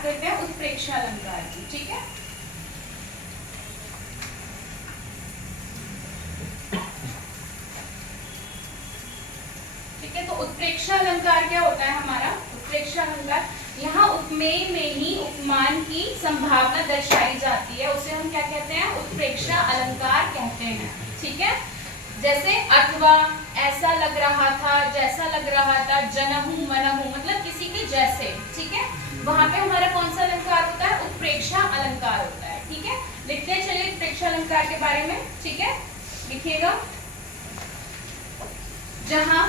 बात करते हैं उत्प्रेक्षा अलंकार की। ठीक है, ठीक है। तो उत्प्रेक्षा अलंकार क्या होता है हमारा? उत्प्रेक्षा अलंकार, यहाँ उपमेय में ही उपमान की संभावना दर्शाई जाती है, उसे हम क्या कहते हैं? उत्प्रेक्षा अलंकार कहते हैं। ठीक है, जैसे अथवा, ऐसा लग रहा था, जैसा लग रहा था, जनहु मनहु, मतलब किसी के जैसे। ठीक है, वहां पे हमारा कौन सा अलंकार होता है? उत्प्रेक्षा अलंकार होता है। ठीक है, लिखते हैं चलिए उत्प्रेक्षा अलंकार के बारे में। ठीक है, लिखिएगा, जहां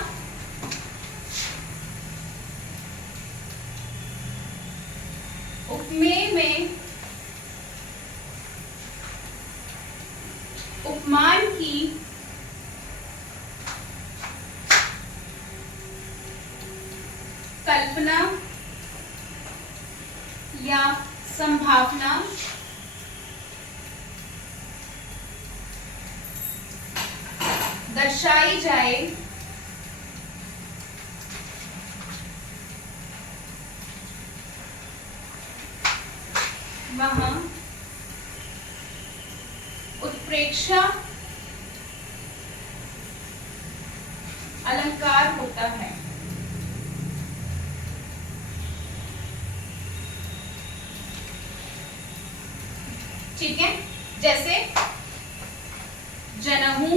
उपमेय में उपमान की कल्पना या संभावना दर्शाई जाए, वहां उत्प्रेक्षा अलंकार होता है। ठीक है, जैसे जनहु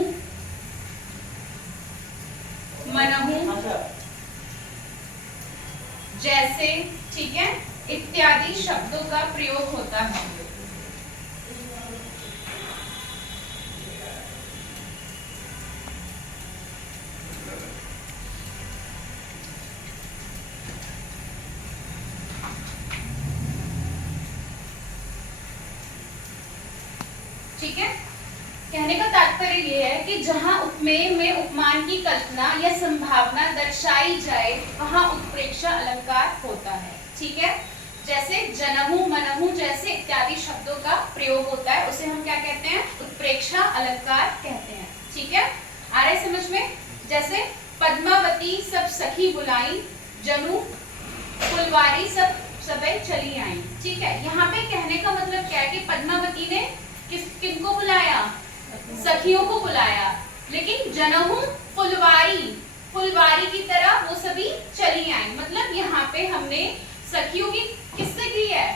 मनहु, जैसे, ठीक है, इत्यादि शब्दों का प्रयोग होता है। ठीक है, कहने का तात्पर्य यह है कि जहां उपमेय में उपमान की कल्पना या संभावना दर्शाई जाए, वहां उत्प्रेक्षा अलंकार होता है। ठीक है, जैसे जनहु मनहु जैसे इत्यादि शब्दों का प्रयोग होता है, उसे हम क्या कहते हैं? उत्प्रेक्षा अलंकार कहते हैं। ठीक है, आ रहा है समझ में? जैसे पद्मावती सब सखी बुलाई, जनु फुलवारी सब सबे चली आई। ठीक है, यहाँ पे कहने का मतलब क्या है कि पद्मावती ने किनको बुलाया? सखियों को बुलाया, लेकिन जनहु फुलवारी, फुलवारी की तरह वो सभी चली आई। मतलब यहाँ पे हमने सखियों की किससे की है?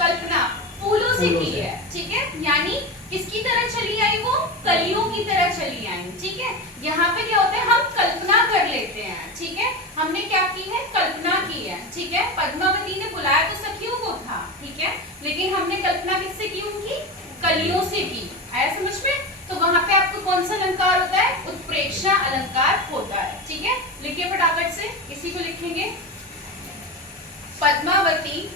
कल्पना, फूलों से की है। ठीक है, यानी किसकी तरह चली आई? वो कलियों की तरह चली आई। ठीक है, यहाँ पे क्या होता है? हम कल्पना कर लेते हैं। ठीक है, हमने क्या की है? कल्पना की है। ठीक है, पद्मावती ने बुलाया तो सखियों को था, ठीक है, लेकिन हमने कल्पना किससे की? उनकी कलियों से की। आया समझ में? तो वहां पे आपको कौन सा अलंकार होता है? उत्प्रेक्षा अलंकार होता है। ठीक है, लिखिए फटाफट से, इसी को लिखेंगे, पद्मावती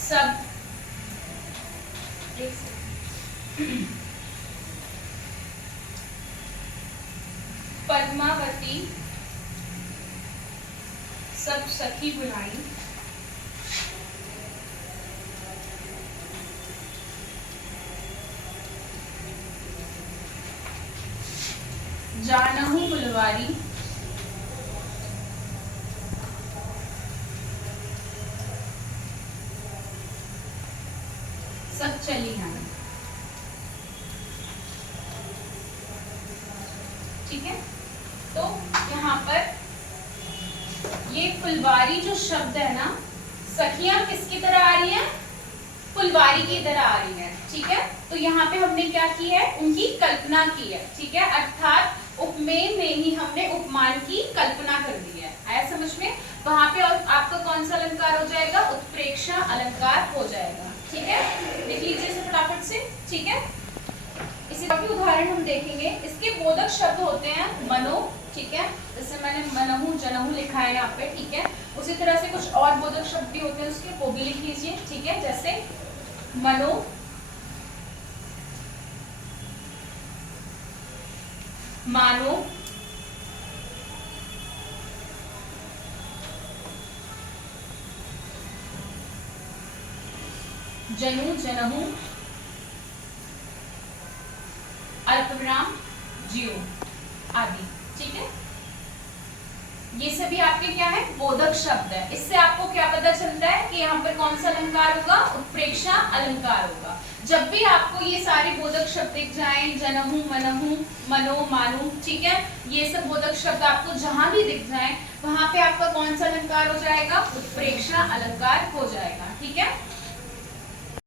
सब पद्मावती सब सखी बुलाई, जानहु फुलवारी सब चली आई। ठीक है, तो यहाँ पर ये फुलवारी जो शब्द है ना, सखियां किसकी तरह आ रही हैं? फुलवारी की तरह आ रही है। ठीक है, तो यहाँ पे हमने क्या की है? उनकी कल्पना की है। ठीक है, अर्थात उपमेय में ही हमने उपमान की कल्पना कर दी है। आया समझ में? वहां पे आपका कौन सा अलंकार हो जाएगा? उत्प्रेक्षा अलंकार हो जाएगा। ठीक है, लिख लीजिए इसे फटाफट से। ठीक है, इसी का भी उदाहरण हम देखेंगे। इसके बोधक शब्द होते हैं मनो। ठीक है, जैसे मैंने मनहु जनहु लिखा है यहाँ पे। ठीक है, उसी तरह से कुछ और बोधक शब्द भी होते हैं उसके, वो भी लिख लीजिए। ठीक है, जैसे मनो, मानो, जनु जनहु, अल्पविराम जियो आदि। ठीक है, ये सभी आपके क्या है, बोधक शब्द है। इससे आपको क्या पता चलता है कि यहाँ पर कौन सा अलंकार होगा, उत्प्रेक्षा अलंकार होगा। जब भी आपको ये सारे बोधक शब्द दिख जाएं, जनहु, मनहु, मनो, मानु, ठीक है, ये सब बोधक शब्द आपको जहां भी दिख जाएं, वहां पे आपका कौन सा अलंकार हो जाएगा, उत्प्रेक्षा अलंकार हो जाएगा। ठीक है।